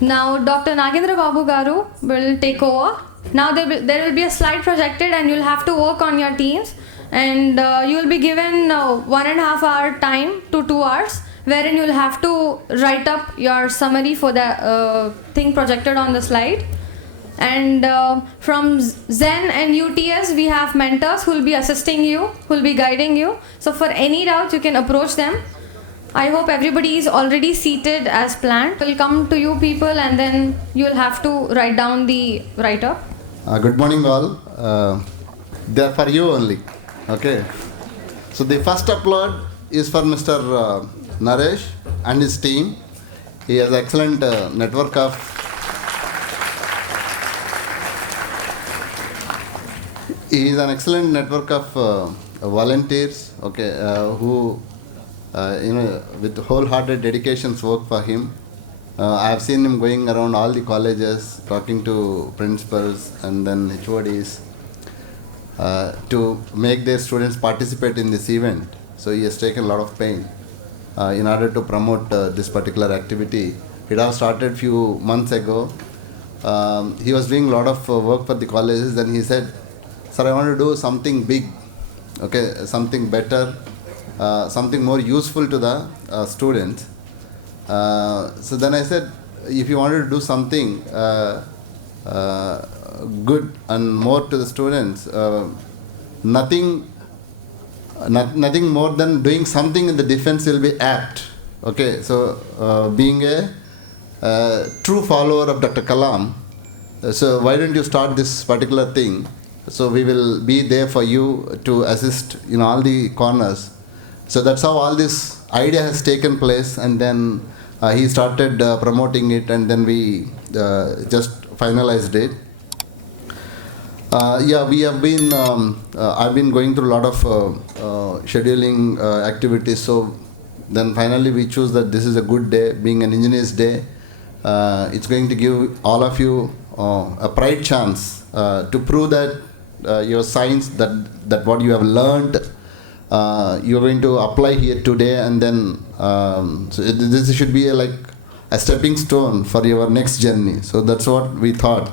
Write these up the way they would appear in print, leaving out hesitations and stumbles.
Now Dr.Nagendra Babu Garu will take over. Now there will be a slide projected and you'll have to work on your teams, and you'll be given 1.5 hour time to 2 hours, wherein you'll have to write up your summary for the thing projected on the slide. And from Zen and UTS, we have mentors who will be assisting you, who will be guiding you. So for any doubts, you can approach them. I hope everybody is already seated as planned. We'll come to you people, and then you'll have to write down the write-up. Good morning all. They're for you only. Okay. So the first upload is for Mr. Naresh and his team. He has excellent network of He is an excellent network of volunteers, okay, who, with wholehearted dedications work for him. I have seen him going around all the colleges, talking to principals and then HODs to make their students participate in this event. So he has taken a lot of pain in order to promote this particular activity. It has started few months ago. He was doing a lot of work for the colleges. Then he said, "Sir, I want to do something big, okay, something better, something more useful to the students." So then I said, if you wanted to do something good and more to the students, nothing more than doing something in the defense will be apt. Okay, so being a true follower of Dr. Kalam, so why don't you start this particular thing? So we will be there for you to assist in all the corners. So that's how all this idea has taken place, and then he started promoting it, and then we just finalized it. We have been, I've been going through a lot of scheduling activities, so then finally we choose that this is a good day, being an engineer's day. It's going to give all of you a pride chance to prove that your science, that what you have learned, you're going to apply here today, and then so this should be like a stepping stone for your next journey. So that's what we thought.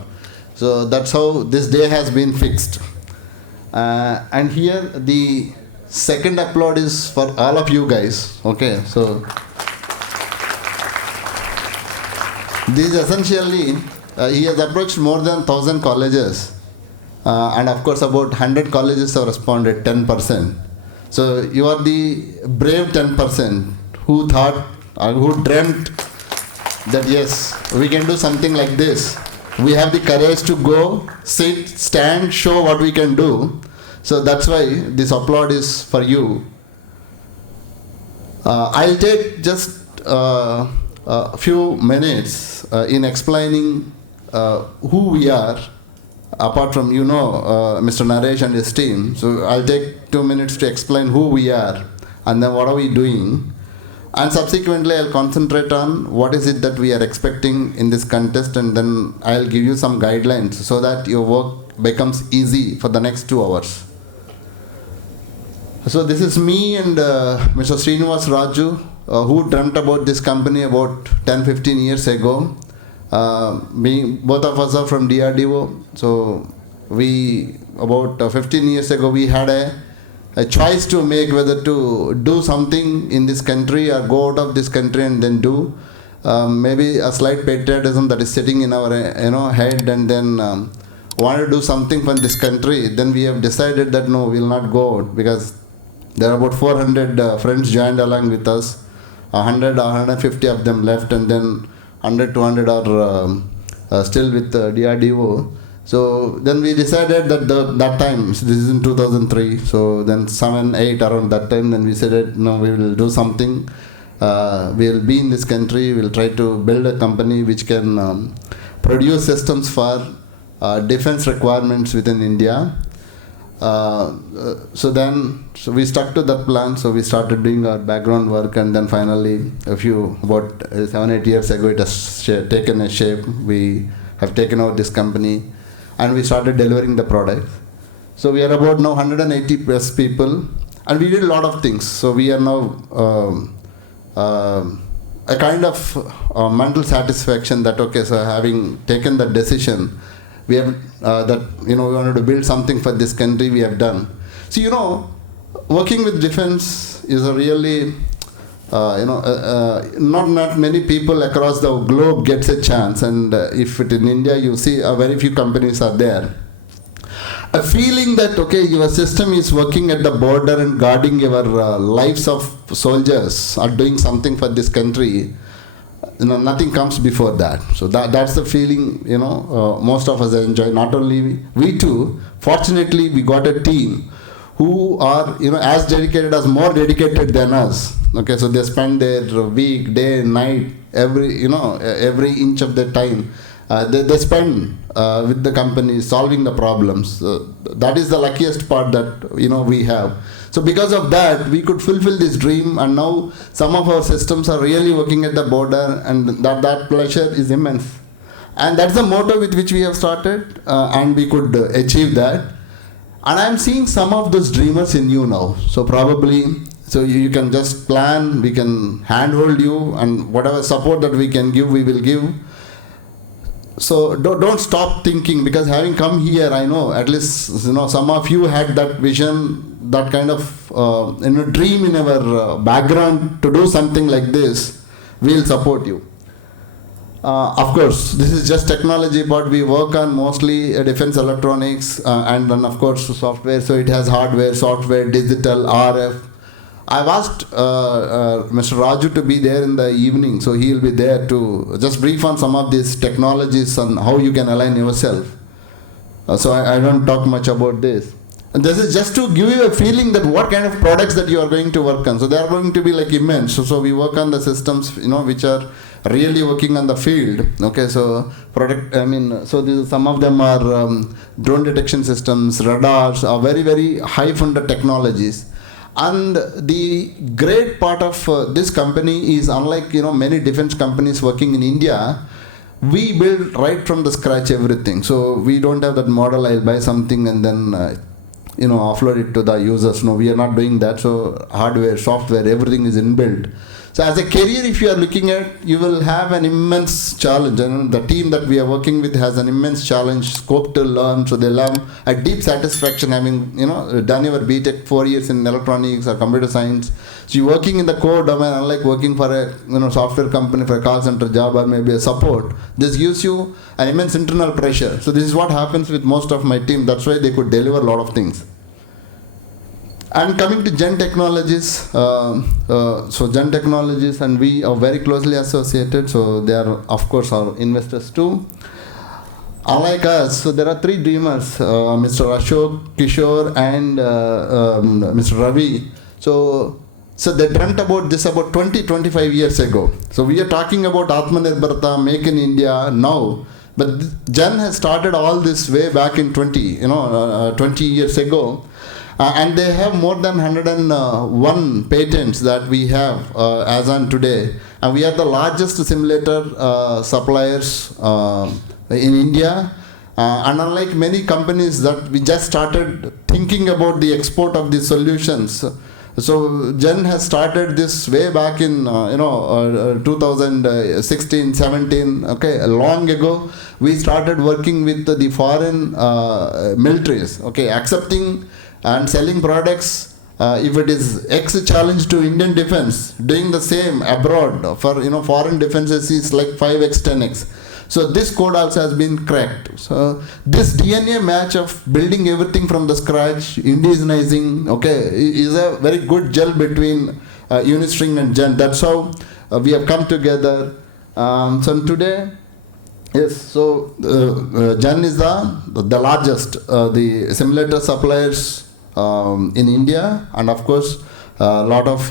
So that's how this day has been fixed. And here the second applaud is for all of you guys. Okay, so this is essentially, he has approached more than 1,000 colleges. And of course about 100 colleges have responded, 10%. So you are the brave 10% who thought, who dreamt that yes, we can do something like this. We have the courage to go, sit, stand, show what we can do. So that's why this applaud is for you. I'll take just a few minutes in explaining who we are. Apart from, Mr. Naresh and his team. So I'll take 2 minutes to explain who we are and then what are we doing. And subsequently I'll concentrate on what is it that we are expecting in this contest, and then I'll give you some guidelines so that your work becomes easy for the next 2 hours. So this is me and Mr. Raju, who dreamt about this company about 10-15 years ago. Both of us are from DRDO, so we about 15 years ago we had a choice to make whether to do something in this country or go out of this country and then do maybe a slight patriotism that is sitting in our head, and then want to do something for this country. Then we have decided that no, we will not go out, because there are about 400 friends joined along with us. 100 or 150 of them left, and then 100, 200 are still with DRDO. So then we decided that that time, so this is in 2003, so then 7, 8 around that time, then we said, no, we will do something. We will be in this country, we will try to build a company which can produce systems for defense requirements within India. So we stuck to that plan, so we started doing our background work, and then finally about 7-8 years ago it has taken a shape. We have taken over this company and we started delivering the product. So we are about now 180 plus people, and we did a lot of things. So we are now a kind of mental satisfaction that, okay, so having taken that decision, we have that, we wanted to build something for this country, we have done. So, working with defense is a really, not many people across the globe gets a chance, and if it in India, you see very few companies are there. A feeling that, okay, your system is working at the border and guarding your lives of soldiers or doing something for this country, nothing comes before that. So that's the feeling, most of us enjoy. Not only we too, fortunately we got a team who are, as dedicated as more dedicated than us. Okay, so they spend their week, day, night, every inch of their time. They spend with the company solving the problems. That is the luckiest part that we have. So because of that, we could fulfill this dream, and now some of our systems are really working at the border, and that pleasure is immense. And that's the motto with which we have started, and we could achieve that. And I'm seeing some of those dreamers in you now. So probably, you can just plan, we can handhold you, and whatever support that we can give, we will give. So don't stop thinking, because having come here, I know at least some of you had that vision, that kind of dream in our background to do something like this. We'll support you. Of course, this is just technology, but we work on mostly defense electronics and then of course software. So it has hardware, software, digital, RF. I've asked Mr. Raju to be there in the evening, so he will be there to just brief on some of these technologies and how you can align yourself. So I don't talk much about this. And this is just to give you a feeling that what kind of products that you are going to work on. So they are going to be like immense. So we work on the systems, which are really working on the field. Okay, so some of them are drone detection systems, radars, are very, very high funded technologies. And the great part of this company is, unlike many defense companies working in India, we build right from the scratch everything. So we don't have that model, I'll buy something and then offload it to the users. No, we are not doing that. So hardware, software, everything is inbuilt. So as a career, if you are looking at, you will have an immense challenge, and the team that we are working with has an immense challenge, scope to learn. So they'll have a deep satisfaction having done your BTech 4 years in electronics or computer science. So you're working in the core domain, unlike working for a software company for a call center job or maybe a support. This gives you an immense internal pressure. So this is what happens with most of my team. That's why they could deliver a lot of things. And coming to Gen Technologies, so Gen Technologies and we are very closely associated, so they are of course our investors too. Unlike us, so there are three dreamers, Mr. Ashok, Kishore and Mr. Ravi. So they dreamt about this about 20-25 years ago. So we are talking about Atmanirbharta, Make in India now. But Gen has started all this way back in 20 years ago. And they have more than 101 patents that we have as on today. And we are the largest simulator suppliers in India. And unlike many companies that we just started thinking about the export of these solutions. So Gen has started this way back in 2016, 17, okay, long ago. We started working with the foreign militaries, okay, accepting and selling products, if it is X challenge to Indian defense, doing the same abroad for foreign defenses is like 5x, 10x. So this code also has been cracked. So this DNA match of building everything from the scratch, indigenizing, okay, is a very good gel between Unistring and Gen. That's how we have come together. So today, yes, so Gen is the largest, the simulator suppliers in India, and of course a lot of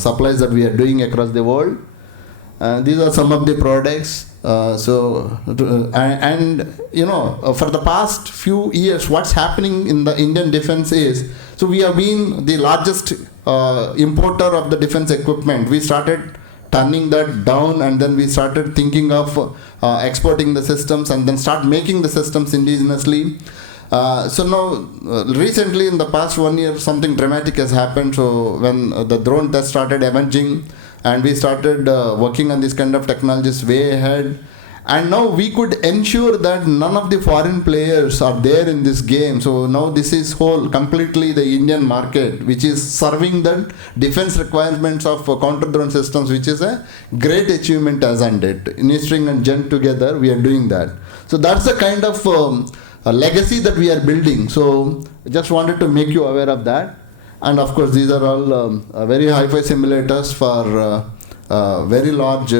supplies that we are doing across the world. These are some of the products. For the past few years, what's happening in the Indian defense is, so we have been the largest importer of the defense equipment. We started turning that down, and then we started thinking of exporting the systems and then start making the systems indigenously. So now, recently in the past 1 year, something dramatic has happened. So when the drone test started emerging, and we started working on this kind of technologies way ahead. And now we could ensure that none of the foreign players are there in this game. So now this is completely the Indian market, which is serving the defense requirements of counter-drone systems, which is a great achievement as on date. Unistring and Gent together, we are doing that. So that's the kind of a legacy that we are building. So just wanted to make you aware of that. And of course, these are all very hi-fi simulators for very large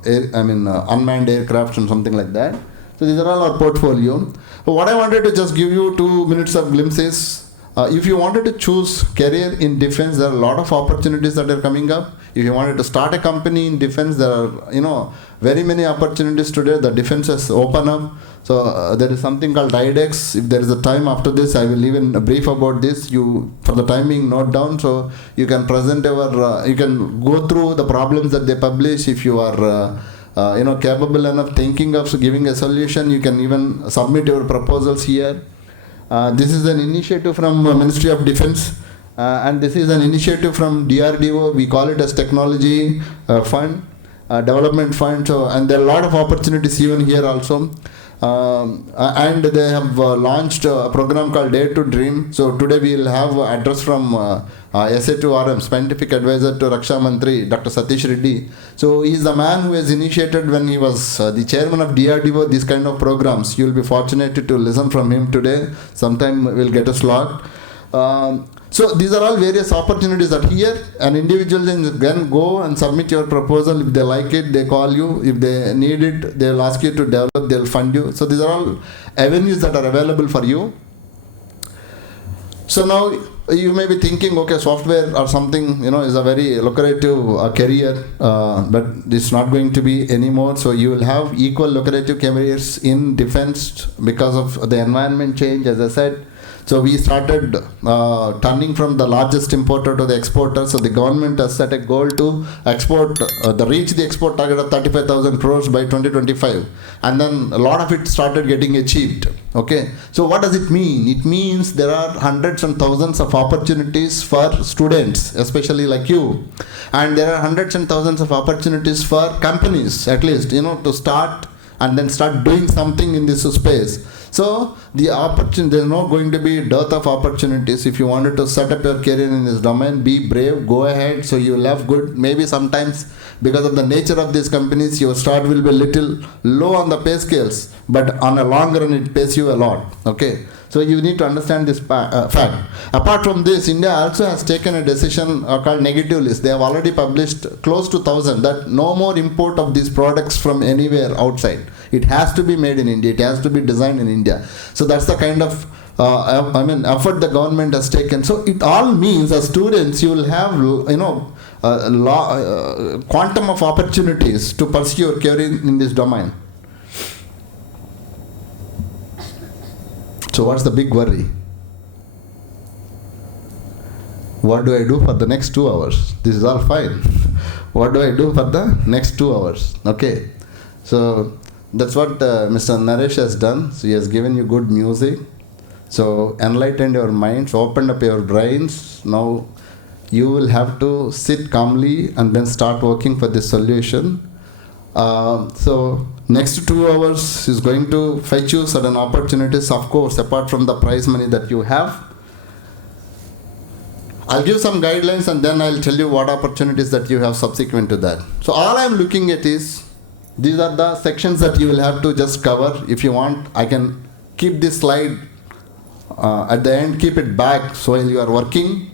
unmanned aircraft and something like that. So these are all our portfolio. So what I wanted to just give you 2 minutes of glimpses. If you wanted to choose career in defense, there are a lot of opportunities that are coming up. If you wanted to start a company in defense, there are very many opportunities today. The defense has opened up. So there is something called IDEX. If there is a time after this, I will even brief about this. You, for the time being, note down, so you can present you can go through the problems that they publish. If you are capable enough thinking of giving a solution, you can even submit your proposals here. This is an initiative from Ministry of Defense, and this is an initiative from DRDO. We call it as Technology Fund, Development Fund. So, and there are a lot of opportunities even here also. And they have launched a program called Dare to Dream. So today we will have an address from SA2RM, Scientific Advisor to Raksha Mantri, Dr. Satish Reddy. So he is the man who has initiated, when he was the chairman of DRDO, these kind of programs. You will be fortunate to listen from him today. Sometime we will get a slot. So these are all various opportunities that here an individual can go and submit your proposal. If they like it, they call you. If they need it, they will ask you to develop, they will fund you. So these are all avenues that are available for you. So now you may be thinking, okay, software or something, is a very lucrative career, but it's not going to be anymore. So you will have equal lucrative careers in defense because of the environment change, as I said. So we started turning from the largest importer to the exporter. So the government has set a goal to export, reach the export target of 35,000 crores by 2025. And then a lot of it started getting achieved. Okay. So what does it mean? It means there are hundreds and thousands of opportunities for students, especially like you. And there are hundreds and thousands of opportunities for companies, at least, to start and then start doing something in this space. So the opportunity, there's not going to be dearth of opportunities. If you wanted to set up your career in this domain, be brave, go ahead. So you will have good, maybe sometimes because of the nature of these companies, your start will be a little low on the pay scales, but on a long run it pays you a lot. Okay. So you need to understand this fact. Apart from this, India also has taken a decision called negative list. They have already published close to 1,000 that no more import of these products from anywhere outside. It has to be made in India. It has to be designed in India. So that's the kind of effort the government has taken. So it all means as students you will have quantum of opportunities to pursue your career in this domain. So what's the big worry? What do I do for the next 2 hours? This is all fine. What do I do for the next 2 hours? Okay. So that's what Mr. Naresh has done. So he has given you good music. So enlightened your minds, opened up your brains. Now you will have to sit calmly and then start working for this solution. So next 2 hours is going to fetch you certain opportunities, of course, apart from the prize money that you have. I'll give some guidelines and then I'll tell you what opportunities that you have subsequent to that. So all I'm looking at is, these are the sections that you will have to just cover. If you want, I can keep this slide at the end, keep it back so while you are working.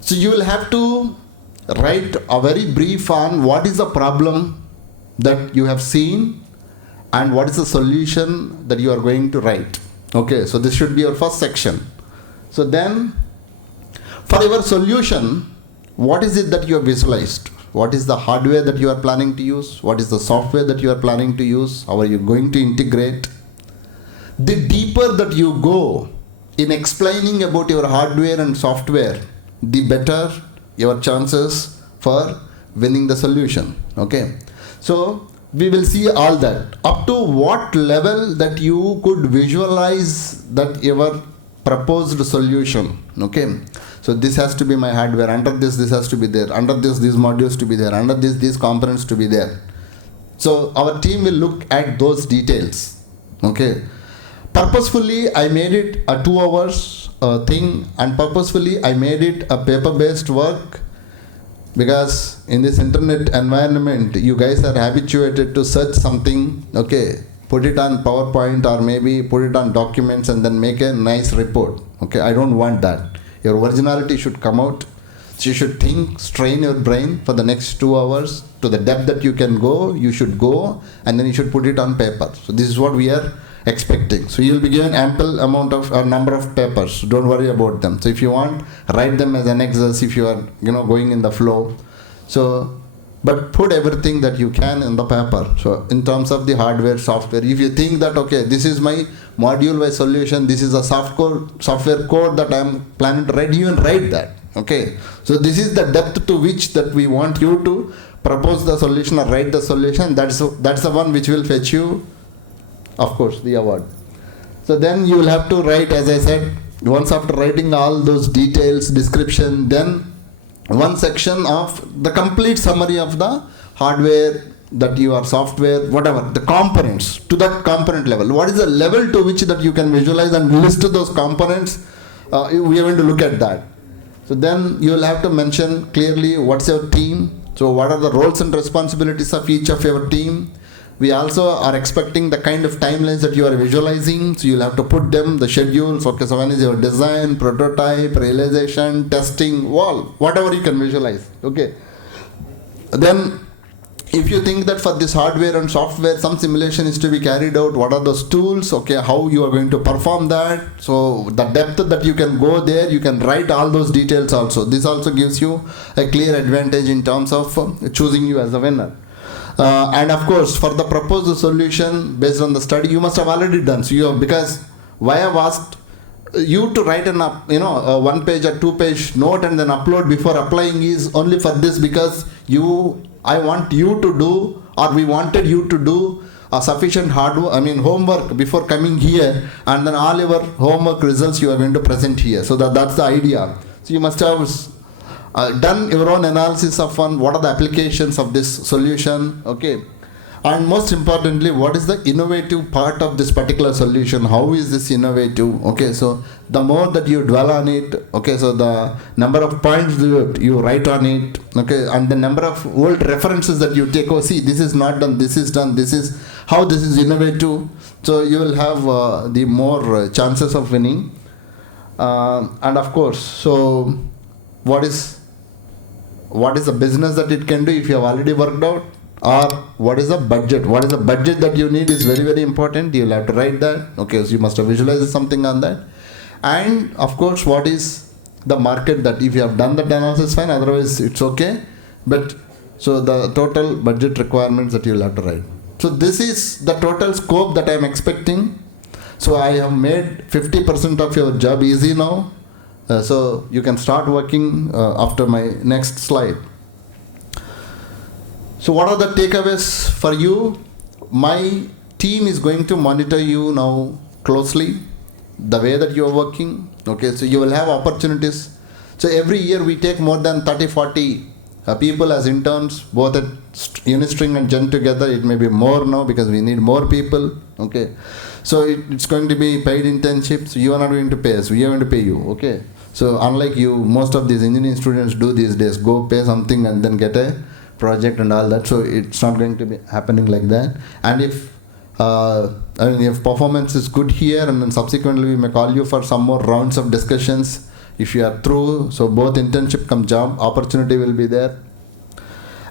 So you will have to write a very brief on what is the problem that you have seen and what is the solution that you are going to write. Okay, so this should be your first section. So then, for your solution, what is it that you have visualized? What is the hardware that you are planning to use? What is the software that you are planning to use? How are you going to integrate? The deeper that you go in explaining about your hardware and software, the better your chances for winning the solution. Okay. So we will see all that. Up to what level that you could visualize that your proposed solution. Okay. So this has to be my hardware. Under this has to be there. Under this, these modules to be there. Under this, these components to be there. So our team will look at those details. Okay. Purposefully, I made it a 2 hours thing, and purposefully I made it a paper-based work, because in this internet environment, you guys are habituated to search something, okay, put it on PowerPoint or maybe put it on documents and then make a nice report. Okay, I don't want that. Your originality should come out. So you should think, strain your brain for the next 2 hours to the depth that you can go. You should go, and then you should put it on paper. So this is what we are expecting. So you will be given ample amount of number of papers. Don't worry about them. So if you want, write them as annexes if you are going in the flow. So but put everything that you can in the paper. So in terms of the hardware, software, if you think that okay, this is my module wise solution, this is a software code that I am planning to write, you can write that. Okay, so this is the depth to which that we want you to propose the solution or write the solution. That's the one which will fetch you, of course, the award. So then you will have to write, as I said, once after writing all those details, description, then one section of the complete summary of the hardware, that your software, whatever, the components, to that component level. What is the level to which that you can visualize and list those components? We are going to look at that. So then you will have to mention clearly what's your team. So what are the roles and responsibilities of each of your team? We also are expecting the kind of timelines that you are visualizing. So you'll have to put them, the schedules. Okay, so when is your design, prototype, realization, testing, whatever you can visualize. Okay. Then if you think that for this hardware and software, some simulation is to be carried out, what are those tools? Okay, how you are going to perform that? So the depth that you can go there, you can write all those details also. This also gives you a clear advantage in terms of choosing you as a winner. And of course, for the proposed solution based on the study, you must have already done. So because why I've asked you to write a 1 page or 2 page note and then upload before applying is only for this, because I want you to do, or we wanted you to do a sufficient homework before coming here, and then all your homework results you are going to present here. So that's the idea. So you must have done your own analysis of what are the applications of this solution, okay, and most importantly, what is the innovative part of this particular solution? How is this innovative? Okay, so the more that you dwell on it, okay, so the number of points you write on it, okay, and the number of old references that you take, see, this is not done, this is done, this is how this is innovative. So you will have the more chances of winning. And of course, so what is the business that it can do if you have already worked out, or what is the budget? What is the budget that you need is very, very important. You will have to write that. Okay, so you must have visualized something on that. And of course, what is the market, that if you have done that analysis, fine, otherwise it's okay. But so the total budget requirements that you will have to write. So this is the total scope that I am expecting. So I have made 50% of your job easy now. So you can start working after my next slide. So what are the takeaways for you? My team is going to monitor you now closely, the way that you are working. Okay, so you will have opportunities. So every year we take more than 30-40 people as interns, both at Unistring and Gen together. It may be more now because we need more people. Okay, so it's going to be paid internships. You are not going to pay us, we are going to pay you. Okay, so unlike you, most of these engineering students do these days, go pay something and then get a project and all that. So it's not going to be happening like that. And if if performance is good here, and then subsequently we may call you for some more rounds of discussions if you are through. So both internship come job opportunity will be there.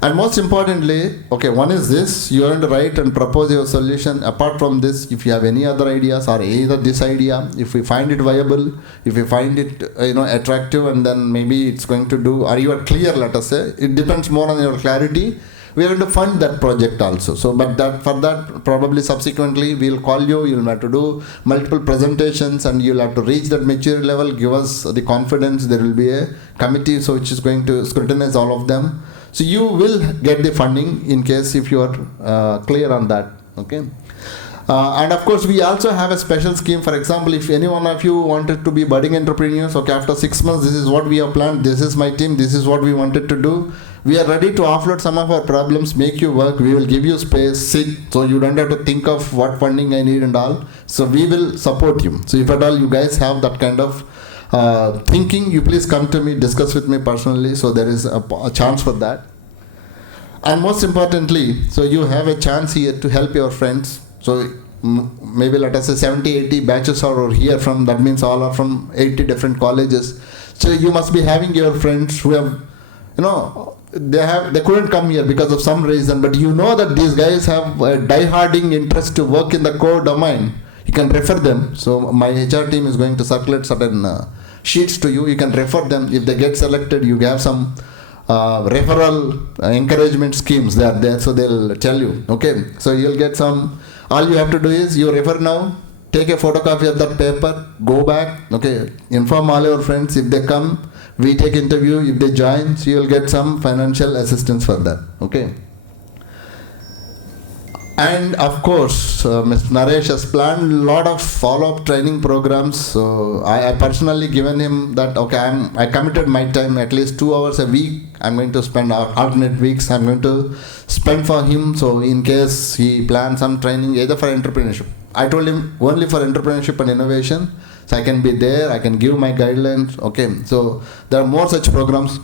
And most importantly, okay, one is this, you are going to write and propose your solution. Apart from this, if you have any other ideas, or either this idea, if we find it viable, if we find it attractive, and then maybe it's going to do, or you are clear, let us say, it depends more on your clarity, we are going to fund that project also. So but that for that probably subsequently we'll call you, you'll have to do multiple presentations, and you'll have to reach that maturity level, give us the confidence. There will be a committee so which is going to scrutinize all of them. So you will get the funding in case if you are clear on that. Okay. And of course, we also have a special scheme. For example, if any one of you wanted to be budding entrepreneurs, okay, after 6 months, this is what we have planned, this is my team, this is what we wanted to do. We are ready to offload some of our problems, make you work, we will give you space, sit, so you don't have to think of what funding I need and all. So we will support you. So if at all you guys have that kind of thinking, you please come to me, discuss with me personally, so there is a chance for that. And most importantly, so you have a chance here to help your friends. So maybe let us say 70, 80 batches are here from, that means all are from 80 different colleges. So you must be having your friends who have, you know, they couldn't come here because of some reason, but you know that these guys have a die-harding interest to work in the core domain. You can refer them. So my HR team is going to circulate certain sheets to you. You can refer them. If they get selected, you have some referral encouragement schemes. They are there, so they'll tell you. Okay, so you'll get some. All you have to do is you refer now, take a photocopy of that paper, go back, okay, inform all your friends. If they come, we take interview. If they join, so you'll get some financial assistance for that. Okay. And of course, Mr. Naresh has planned a lot of follow-up training programs. So I personally given him that, okay, I committed my time, at least 2 hours a week. I'm going to spend alternate weeks. I'm going to spend for him. So in case he plans some training, either for entrepreneurship. I told him only for entrepreneurship and innovation. So I can be there. I can give my guidelines. Okay. So there are more such programs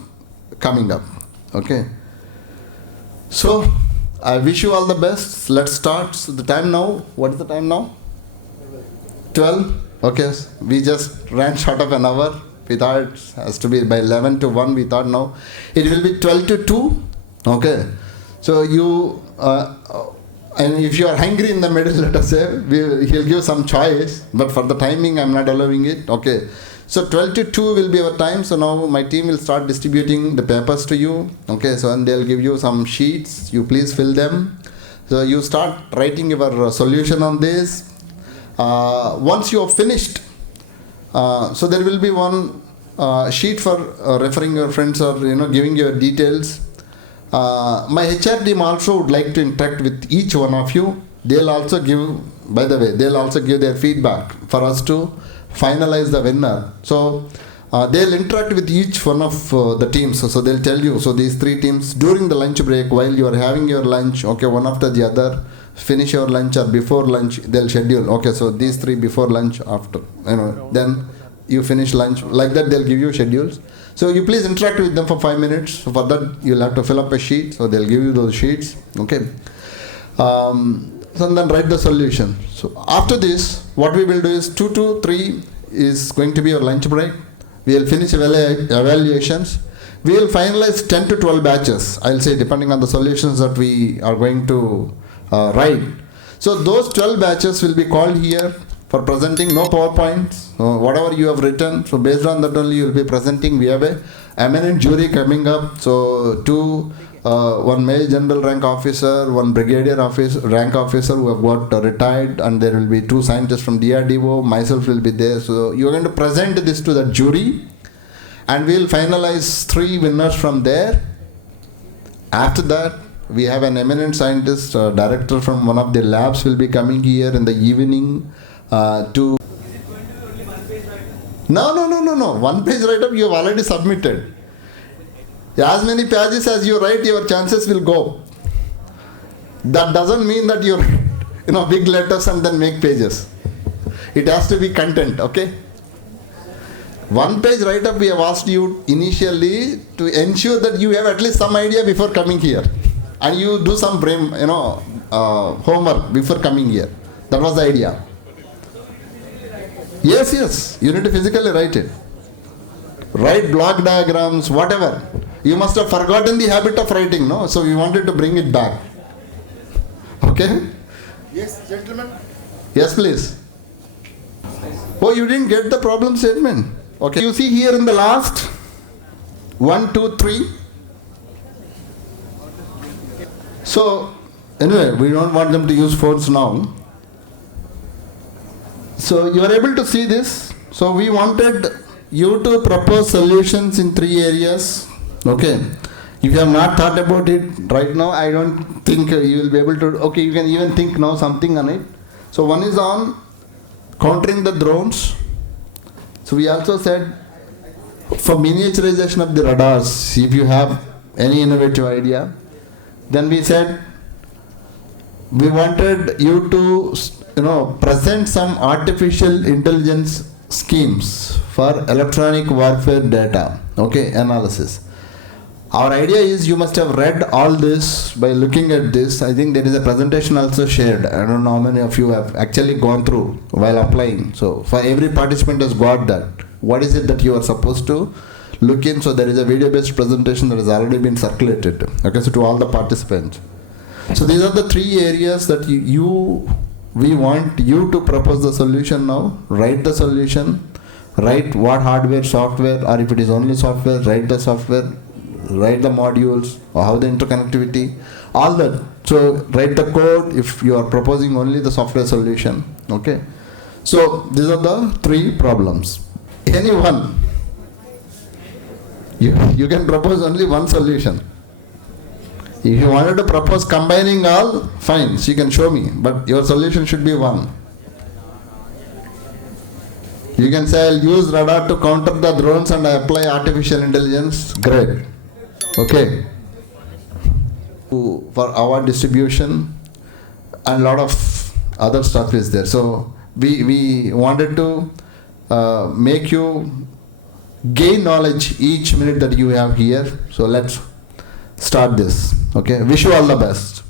coming up. Okay. So I wish you all the best. Let's start. So the time now, what is the time now? 12. Okay, we just ran short of an hour. We thought it has to be by 11 to 1. We thought now it will be 12 to 2. Okay. So you, and if you are hungry in the middle, let us say, he'll give some choice. But for the timing, I'm not allowing it. Okay. So 12 to 2 will be our time. So now my team will start distributing the papers to you. Okay, so and they'll give you some sheets. You please fill them. So you start writing your solution on this. Once you have finished, so there will be one sheet for referring your friends or giving your details. My HR team also would like to interact with each one of you. They'll also give, by the way, they'll also give their feedback for us to finalize the winner. So they'll interact with each one of the teams. So they'll tell you, so these 3 teams during the lunch break, while you are having your lunch, okay, one after the other, finish your lunch or before lunch, they'll schedule. Okay, so these 3 before lunch, after, then you finish lunch. Like that, they'll give you schedules. So you please interact with them for 5 minutes. So for that, you'll have to fill up a sheet. So they'll give you those sheets. Okay. So then write the solution. So after this, what we will do is 2 to 3 is going to be your lunch break. We will finish evaluations. We will finalize 10 to 12 batches, I'll say, depending on the solutions that we are going to write. So those 12 batches will be called here for presenting, no PowerPoints, whatever you have written. So based on that only you will be presenting. We have a eminent jury coming up. So one Major General rank officer, one Brigadier rank officer who have got retired, and there will be 2 scientists from DRDO, myself will be there. So you are going to present this to the jury, and we will finalize 3 winners from there. After that, we have an eminent scientist, director from one of the labs will be coming here in the evening to... No. 1 page write-up you have already submitted. As many pages as you write, your chances will go. That doesn't mean that you write, big letters and then make pages. It has to be content, okay? 1 page write-up we have asked you initially to ensure that you have at least some idea before coming here. And you do some homework before coming here. That was the idea. Yes, you need to physically write it. Write block diagrams, whatever. You must have forgotten the habit of writing, no? So we wanted to bring it back. Okay? Yes, gentlemen. Yes, please. Oh, you didn't get the problem statement. Okay. You see here in the last 1, 2, 3. So, anyway, we don't want them to use phones now. So, you are able to see this. So, we wanted you to propose solutions in 3 areas. Okay. If you have not thought about it right now, I don't think you will be able to. Okay, you can even think now something on it. So one is on countering the drones. So we also said for miniaturization of the radars, if you have any innovative idea, then we said we wanted you to present some artificial intelligence schemes for electronic warfare data, okay, analysis. Our idea is you must have read all this by looking at this. I think there is a presentation also shared. I don't know how many of you have actually gone through while applying. So for every participant has got that. What is it that you are supposed to look in? So there is a video-based presentation that has already been circulated. Okay, so to all the participants. So these are the three areas that we want you to propose the solution now. Write the solution. Write what hardware, software, or if it is only software, write the software. Write the modules or how the interconnectivity, all that. So write the code if you are proposing only the software solution. Okay. So these are the three problems. Anyone, you can propose only one solution. If you wanted to propose combining all, fine, so you can show me, but your solution should be one. You can say I'll use radar to counter the drones and I apply artificial intelligence. Great. Okay. For our distribution and a lot of other stuff is there. So we wanted to make you gain knowledge each minute that you have here. So let's start this. Okay. Wish you all the best.